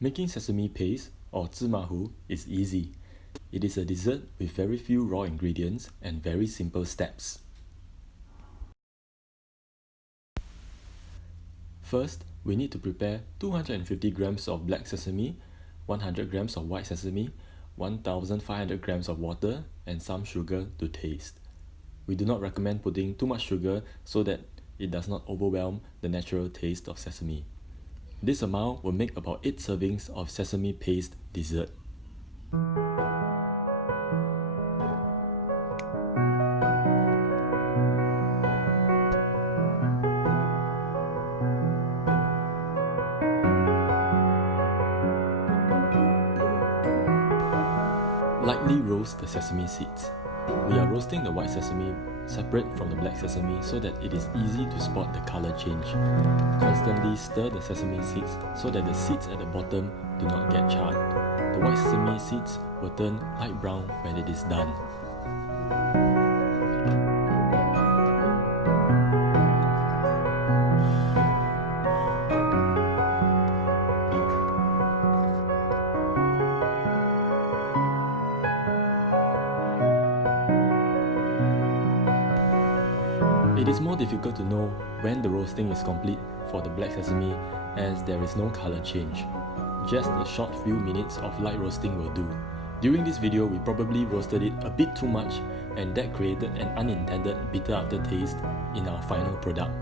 Making sesame paste, or 芝麻糊, is easy. It is a dessert with very few raw ingredients and very simple steps. First, we need to prepare 250 grams of black sesame, 100 grams of white sesame, 1500 grams of water, and some sugar to taste. We do not recommend putting too much sugar so that it does not overwhelm the natural taste of sesame. This amount will make about 8 servings of sesame paste dessert. Lightly roast the sesame seeds. We are roasting the white sesame separate from the black sesame so that it is easy to spot the color change. Constantly stir the sesame seeds so that the seeds at the bottom do not get charred. The white sesame seeds will turn light brown when it is done. It is more difficult to know when the roasting is complete for the black sesame as there is no color change. Just a short few minutes of light roasting will do. During this video, we probably roasted it a bit too much and that created an unintended bitter aftertaste in our final product.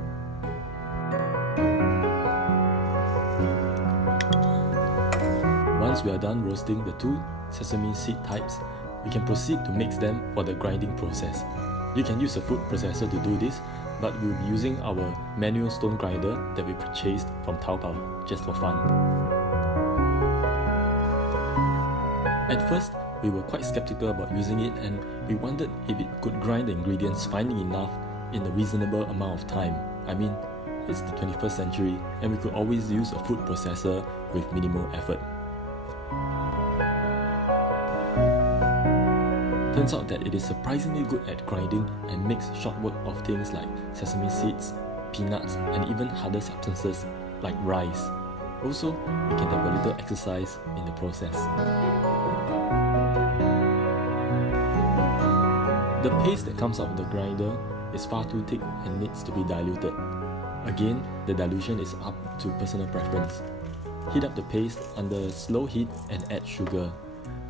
Once we are done roasting the two sesame seed types, we can proceed to mix them for the grinding process. You can use a food processor to do this, but we'll be using our manual stone grinder that we purchased from Taobao just for fun. At first, we were quite skeptical about using it and we wondered if it could grind the ingredients finely enough in a reasonable amount of time. I mean, it's the 21st century and we could always use a food processor with minimal effort. Turns out that it is surprisingly good at grinding and makes short work of things like sesame seeds, peanuts, and even harder substances like rice. Also, you can have a little exercise in the process. The paste that comes out of the grinder is far too thick and needs to be diluted. Again, the dilution is up to personal preference. Heat up the paste under slow heat and add sugar.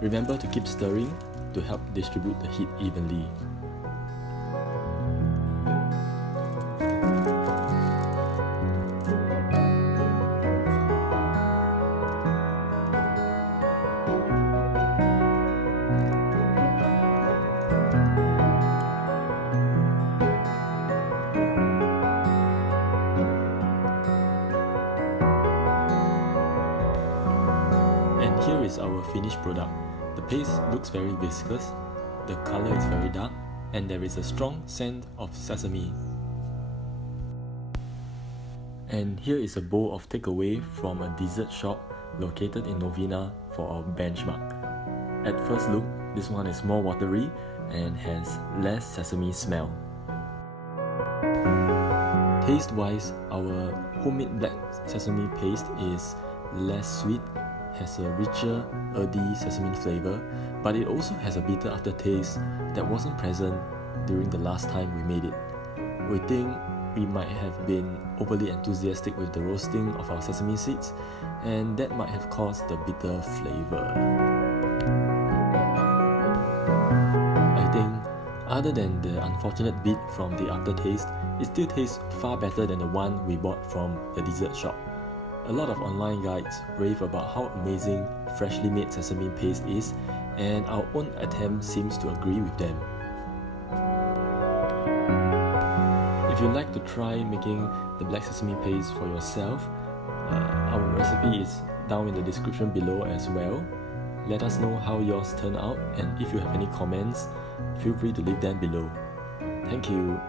Remember to keep stirring to help distribute the heat evenly. And here is our finished product. The paste looks very viscous, the color is very dark, and there is a strong scent of sesame. And here is a bowl of takeaway from a dessert shop located in Novena for our benchmark. At first look, this one is more watery and has less sesame smell. Taste-wise, our homemade black sesame paste is less sweet, has a richer, earthy sesame flavor, but it also has a bitter aftertaste that wasn't present during the last time we made it. We think we might have been overly enthusiastic with the roasting of our sesame seeds, and that might have caused the bitter flavor. I think, other than the unfortunate bit from the aftertaste, it still tastes far better than the one we bought from the dessert shop. A lot of online guides rave about how amazing freshly made sesame paste is, and our own attempt seems to agree with them. If you'd like to try making the black sesame paste for yourself, our recipe is down in the description below as well. Let us know how yours turn out, and if you have any comments, feel free to leave them below. Thank you.